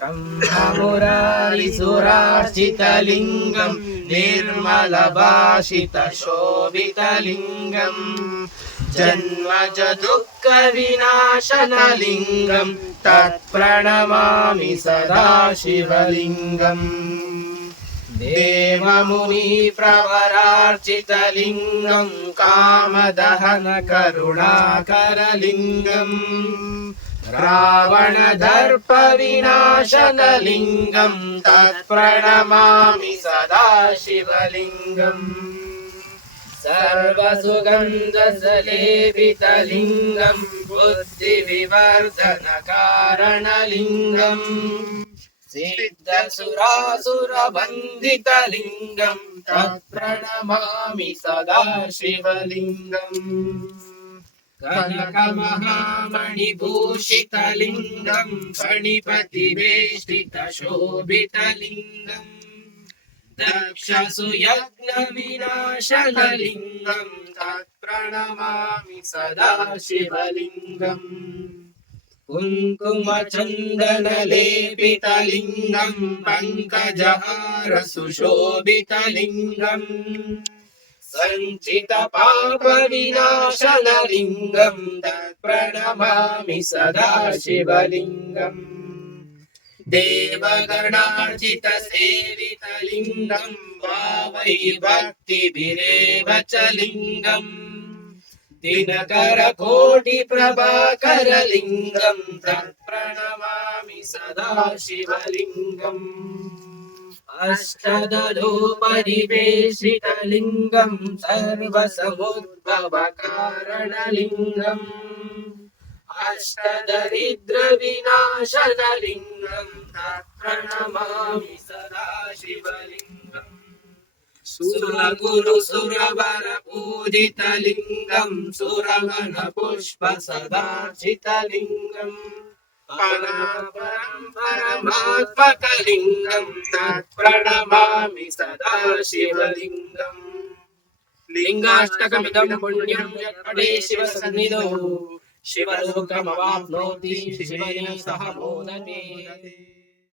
ब्रह्ममुरारिसुरार्चितलिङ्गम् निर्मलभाषितशोभितलिङ्गम् जन्मज दुःखविनाशनलिङ्गम् तत्प्रणमामि सदा शिवलिङ्गम् देवमुनिप्रवरार्चितलिङ्गम् कामदहन रावणदर्पविनाशनलिङ्गम् तत्प्रणमामि सदा शिवलिङ्गम् सर्वसुगन्धसलेपितलिङ्गम् बुद्धिविवर्धनकारणलिङ्गम्। सिद्धसुरासुरबन्धितलिङ्गम् तत्प्रणमामि सदा शिवलिङ्गम् कनकमहामणिभूषितलिङ्गम् फणिपतिवेष्टितशोभितलिङ्गम् दक्षसुयज्ञविनाशनलिङ्गम् तत्प्रणमामि सदा शिवलिङ्गम् कुङ्कुमचन्दनलेपितलिङ्गम् पङ्कजहारसुशोभितलिङ्गम् सञ्चितपापविनाशनलिङ्गम् तत्प्रणमामि सदा शिवलिङ्गम् देवगणार्जितसेवितलिङ्गम् वा वै भक्तिभिरेव च लिङ्गम् दिनकरकोटिप्रभाकरलिङ्गम् तत्प्रणमामि सदा शिवलिङ्गम् अष्टदलो परिवेशितलिङ्गम् सर्वसमुद्भवकारणलिङ्गम् अष्टदरिद्रविनाशनलिङ्गम् तत्प्रणमामि सदा शिवलिङ्गम् सुरगुरु सुरवर पूजितलिङ्गम् सुरवन पुष्प सदार्चितलिङ्गम् परम् परमात्मकलिङ्गम् तत्प्रणमामि सदा शिवलिङ्गम् लिङ्गाष्टकमिदम् पुण्यम् यत्पठे शिवसन्निधौ शिवलोकमवाप्नोति शिवेन सह मोदते